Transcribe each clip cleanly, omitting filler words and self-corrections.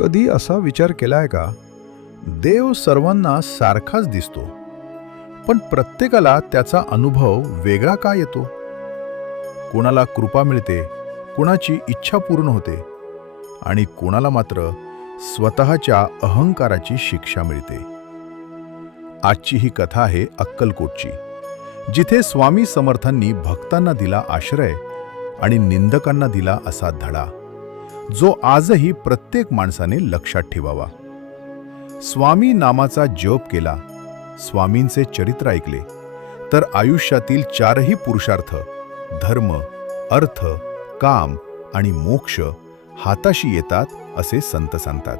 कधी असा विचार केलाय का? देव सर्वांना सारखाच दिसतो, पण प्रत्येकाला त्याचा अनुभव वेगळा का येतो? कोणाला कृपा मिळते, कोणाची इच्छा पूर्ण होते आणि कोणाला मात्र स्वतःच्या अहंकाराची शिक्षा मिळते. आजची ही कथा आहे अक्कलकोटची, जिथे स्वामी समर्थांनी भक्तांना दिला आश्रय आणि निंदकांना दिला असा धडा, जो आजही प्रत्येक माणसाने लक्षात ठेवावा. स्वामी नामाचा जप केला, स्वामींचे चरित्र ऐकले, तर आयुष्यातील चारही पुरुषार्थ धर्म, अर्थ, काम आणि मोक्ष हाताशी येतात असे संत सांगतात.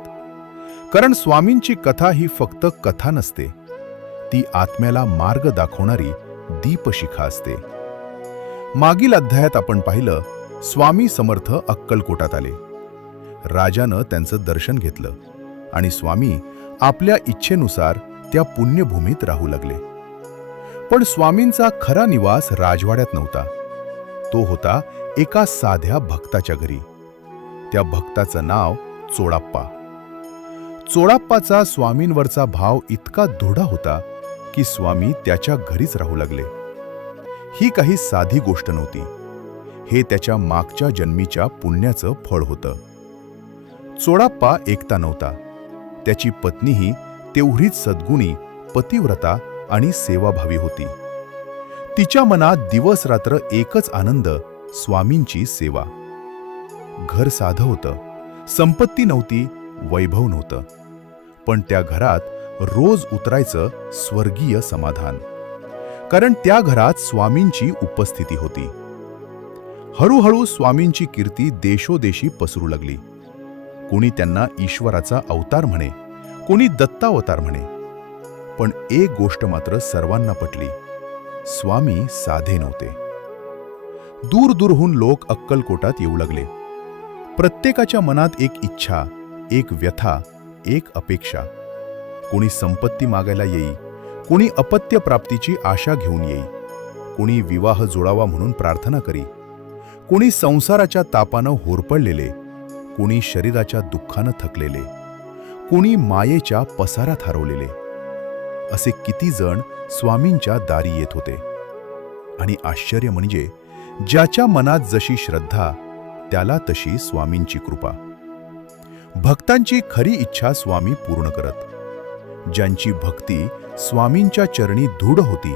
कारण स्वामींची कथा ही फक्त कथा नसते, ती आत्म्याला मार्ग दाखवणारी दीपशिखा असते. मागील अध्यायात आपण पाहिलं, स्वामी समर्थ अक्कलकोटात आले. राजानं त्यांचं दर्शन घेतलं आणि स्वामी आपल्या इच्छेनुसार त्या पुण्यभूमीत राहू लागले. पण स्वामींचा खरा निवास राजवाड्यात नव्हता. तो होता एका साध्या भक्ताच्या घरी. त्या भक्ताचं नाव चोडाप्पा. चोडाप्पाचा स्वामींवरचा भाव इतका दृढ होता की स्वामी त्याच्या घरीच राहू लागले. ही काही साधी गोष्ट नव्हती, हे त्याच्या मागच्या जन्मीच्या पुण्याचं फळ होतं. चोडाप्पा एकटा नव्हता. त्याची पत्नीही तेवढीच सद्गुणी, पतिव्रता आणि सेवाभावी होती. तिच्या मनात दिवस रात्र एकच आनंद, स्वामींची सेवा. घर साधं होतं, संपत्ती नव्हती, वैभव नव्हतं, पण त्या घरात रोज उतरायचं स्वर्गीय समाधान. कारण त्या घरात स्वामींची उपस्थिती होती. हळूहळू स्वामींची कीर्ती देशोदेशी पसरू लागली. कोणी त्यांना ईश्वराचा अवतार म्हणे, कोणी दत्तावतार म्हणे. पण एक गोष्ट मात्र सर्वांना पटली, स्वामी साधे नव्हते. दूर दूरहून लोक अक्कलकोटात येऊ लागले. प्रत्येकाच्या मनात एक इच्छा, एक व्यथा, एक अपेक्षा. कोणी संपत्ती मागायला येई, कोणी अपत्य प्राप्तीची आशा घेऊन येई, कोणी विवाह जोडावा म्हणून प्रार्थना करी, कोणी संसाराच्या तापानं होरपळलेले, कोणी शरीराच्या दुःखानं थकलेले, कोणी मायेच्या पसारात हरवलेले. असे किती जण स्वामींच्या दारी येत होते. आणि आश्चर्य म्हणजे, ज्याच्या मनात जशी श्रद्धा, त्याला तशी स्वामींची कृपा. भक्तांची खरी इच्छा स्वामी पूर्ण करत. ज्यांची भक्ती स्वामींच्या चरणी दृढ होती,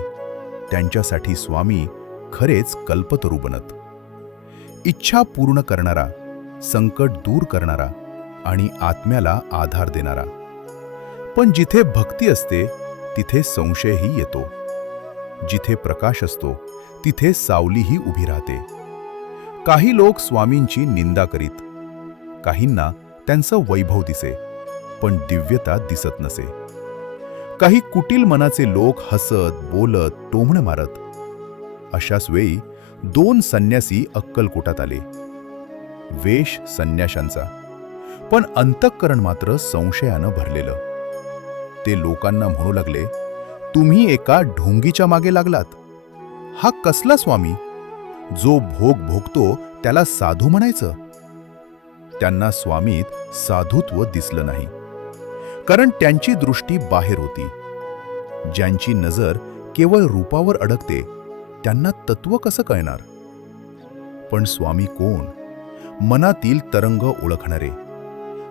त्यांच्यासाठी स्वामी खरेच कल्पतरू बनत. इच्छा पूर्ण करणारा, संकट दूर करणारा आणि आत्म्याला आधार देणारा. पण जिथे भक्ती असते तिथे संशयही येतो. जिथे प्रकाश असतो तिथे सावलीही उभी राहते. काही लोक स्वामींची निंदा करीत. काहींना त्यांचं वैभव दिसे, पण दिव्यता दिसत नसे. काही कुटील मनाचे लोक हसत, बोलत, टोमणं मारत. अशाच वेळी 2 संन्यासी अक्कलकोटात आले. वेश संन्याशांचा, पण अंतःकरण मात्र संशयानं भरलेलं. ते लोकांना म्हणू लागले, तुम्ही एका ढोंगीच्या मागे लागलात. हा कसला स्वामी, जो भोग भोगतो त्याला साधू म्हणायचं? त्यांना स्वामीत साधुत्व दिसलं नाही, कारण त्यांची दृष्टी बाहेर होती. ज्यांची नजर केवळ रूपावर अडकते, त्यांना तत्व कसं कळणार? पण स्वामी कोण? मनातील तरंग ओळखणारे,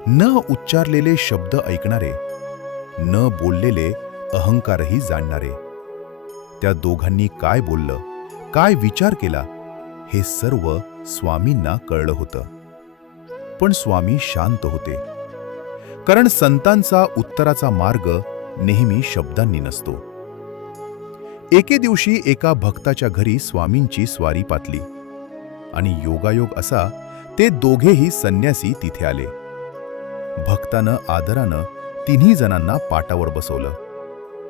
न उच्चारलेले शब्द ऐकणारे, न बोललेले अहंकारही जाणणारे. त्या दोघांनी काय बोललं, काय विचार केला, हे सर्व स्वामींना कळलं होतं. पण स्वामी शांत होते, कारण संतांचा उत्तराचा मार्ग नेहमी शब्दांनी नसतो. एके दिवशी एका भक्ताच्या घरी स्वामींची स्वारी पातली आणि योगायोग असा, ते दोघेही संन्यासी तिथे आले. भक्तानं आदरानं तिन्ही जणांना पाटावर बसवलं.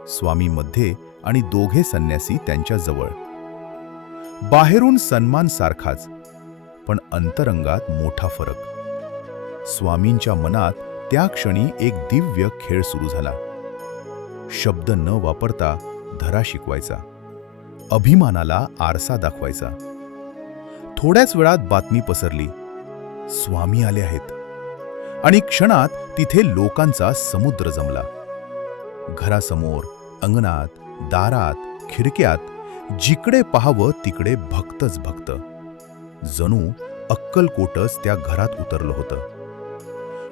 स्वामी मध्ये आणि दोघे संन्यासी त्यांच्या जवळ. बाहेरून सन्मान सारखाच, पण अंतरंगात मोठा फरक. स्वामींच्या मनात त्या क्षणी एक दिव्य खेळ सुरू झाला. शब्द न वापरता धडा शिकवायचा, अभिमानाला आरसा दाखवायचा. थोड्याच वेळात बातमी पसरली, स्वामी आले आहेत. आणि क्षणात तिथे लोकांचा समुद्र जमला. घरासमोर, अंगणात, दारात, खिडक्यात जिकडे पाहावं तिकडे भक्तच भक्त. जणू अक्कलकोटच त्या घरात उतरलं होतं.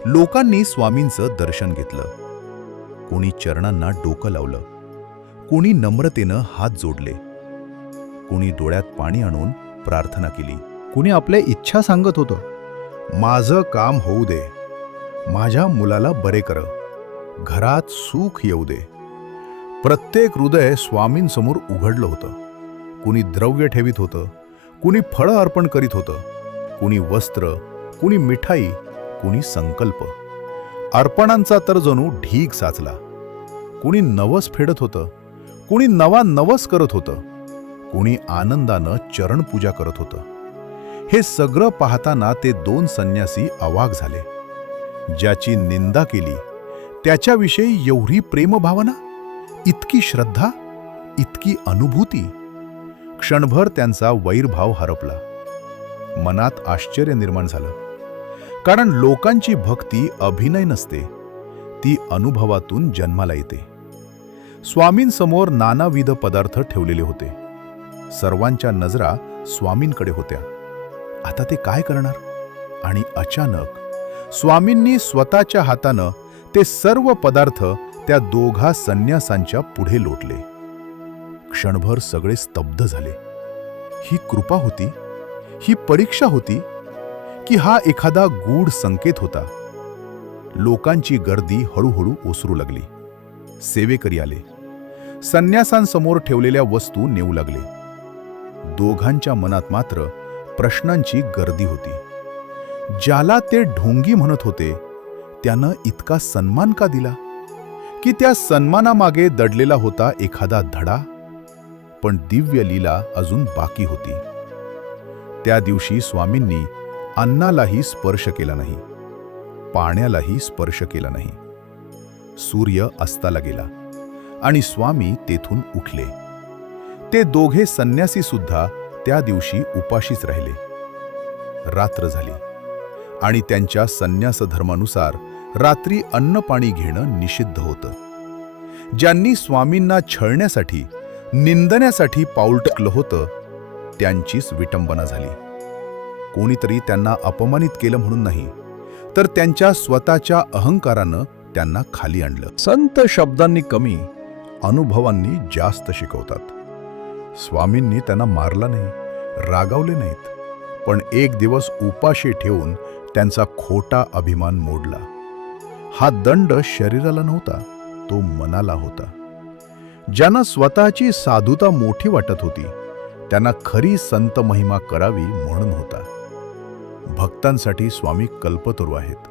लोकांनी स्वामींचं दर्शन घेतलं. कोणी चरणांना डोकं लावलं, कोणी नम्रतेनं हात जोडले, कोणी डोळ्यात पाणी आणून प्रार्थना केली. कुणी आपल्या इच्छा सांगत होतं. माझं काम होऊ दे, माझ्या मुलाला बरे कर, घरात सुख येऊ दे. प्रत्येक हृदय स्वामींसमोर उघडलं होतं. कुणी द्रव्य ठेवीत होतं, कुणी फळं अर्पण करीत होतं, कुणी वस्त्र, कुणी मिठाई, कुणी संकल्प. अर्पणांचा तर जणू ढीग साचला. कुणी नवस फेडत होतं, कुणी नवा नवस करत होतं, कुणी आनंदानं चरणपूजा करत होतं. हे सगळं पाहताना ते दोन संन्यासी अवाक झाले. ज्याची निंदा केली त्याच्याविषयी एवढी प्रेमभावना, इतकी श्रद्धा, इतकी अनुभूती. क्षणभर त्यांचा वैरभाव हरपला. मनात आश्चर्य निर्माण झालं. कारण लोकांची भक्ती अभिनय नसते, ती अनुभवातून जन्माला येते. स्वामींसमोर नानाविध पदार्थ ठेवलेले होते. सर्वांच्या नजरा स्वामींकडे होत्या. आता ते काय करणार? आणि अचानक स्वामींनी स्वतःच्या हातानं ते सर्व पदार्थ त्या दोघा संन्यासांच्या पुढे लोटले. क्षणभर सगळे स्तब्ध झाले. ही कृपा होती? ही परीक्षा होती? की हा एखादा गूढ संकेत होता? लोकांची गर्दी हळूहळू ओसरू लागली. सेवेकरी आले. संन्यासांसमोर ठेवलेल्या वस्तू नेऊ लागले. दोघांच्या मनात मात्र प्रश्नांची गर्दी होती. ज्याला ते ढोंगी म्हणत होते त्यानं इतका सन्मान का दिला? की त्या सन्मानामागे दडलेला होता एखादा धडा? पण दिव्य लीला अजून बाकी होती. त्या दिवशी स्वामींनी अन्नालाही स्पर्श केला नाही, पाण्यालाही स्पर्श केला नाही. सूर्य अस्ताला गेला आणि स्वामी तेथून उठले. ते दोघे संन्यासी सुद्धा त्या दिवशी उपाशीच राहिले. रात्र झाली आणि त्यांच्या संन्यास धर्मानुसार रात्री अन्नपाणी घेणं निषिद्ध होतं. ज्यांनी स्वामींना छळण्यासाठी, निंदण्यासाठी पाऊल टाकलं होतं त्यांचीच विटंबना झाली. कोणीतरी त्यांना अपमानित केलं म्हणून नाही, तर त्यांच्या स्वतःच्या अहंकारानं त्यांना खाली आणलं. संत शब्दांनी कमी, अनुभवांनी जास्त शिकवतात. स्वामींनी त्यांना मारला नाही, रागावले नाहीत, पण एक दिवस उपाशी ठेवून त्यांचा खोटा अभिमान मोडला. हा दंड शरीराला नव्हता, तो मनाला होता. ज्यांना स्वतःची साधुता मोठी वाटत होती त्यांना खरी संत महिमा करावी म्हणून होता. भक्तांसाठी स्वामी कल्पतरू आहेत,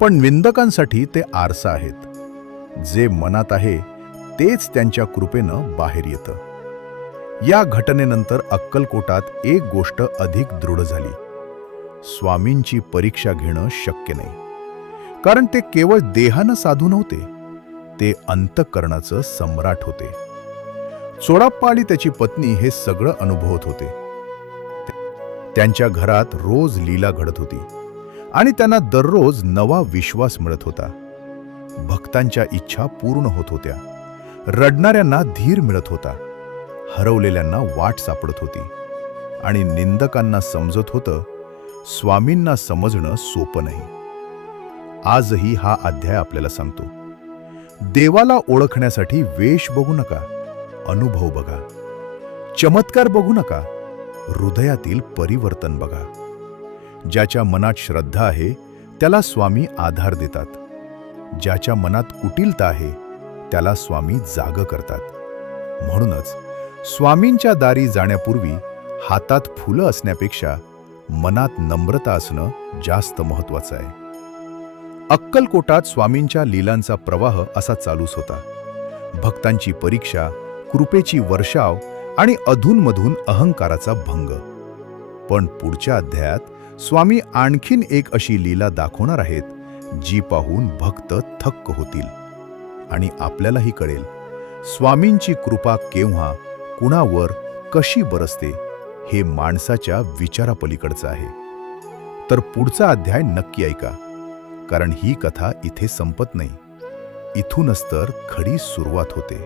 पण निंदकांसाठी ते आरसा आहेत. जे मनात आहे तेच त्यांच्या कृपेनं बाहेर येतं. या घटनेनंतर अक्कलकोटात एक गोष्ट अधिक दृढ झाली. स्वामींची परीक्षा घेणं शक्य नाही. कारण ते केवळ देहानं साधू नव्हते, ते अंतःकरणाचं सम्राट होते. चोडाप्पा आणि त्याची पत्नी हे सगळं अनुभवत होते. त्यांच्या घरात रोज लीला घडत होती आणि त्यांना दररोज नवा विश्वास मिळत होता. भक्तांच्या इच्छा पूर्ण होत होत्या. रडणाऱ्यांना धीर मिळत होता. हरवलेल्यांना वाट सापडत होती. आणि निंदकांना समजत होतं स्वामींना समजणं सोपं नाही. आजही हा अध्याय आपल्याला सांगतो, देवाला ओळखण्यासाठी वेश बघू नका, अनुभव बघा. चमत्कार बघू नका, हृदयातील परिवर्तन बघा. ज्याच्या मनात श्रद्धा आहे त्याला स्वामी आधार देतात. ज्याच्या मनात कुटिलता आहे त्याला स्वामी जाग करतात. म्हणूनच स्वामींच्या दारी जाण्यापूर्वी हातात फुलं असण्यापेक्षा मनात नम्रता असणं जास्त महत्वाचं आहे. अक्कलकोटात स्वामींच्या लीलांचा प्रवाह असा चालूच होता. भक्तांची परीक्षा, कृपेची वर्षाव आणि अधूनमधून अहंकाराचा भंग. पण पुढच्या अध्यायात स्वामी आणखीन एक अशी लीला दाखवणार आहेत जी पाहून भक्त थक्क होतील. आणि आपल्यालाही कळेल स्वामींची कृपा केव्हा, कुणावर, कशी बरसते हे माणसाच्या विचारापलीकडचं आहे. तर पुढचा अध्याय नक्की ऐका, कारण ही कथा इथे संपत नाही. इथूनच तर खरी सुरुवात होते.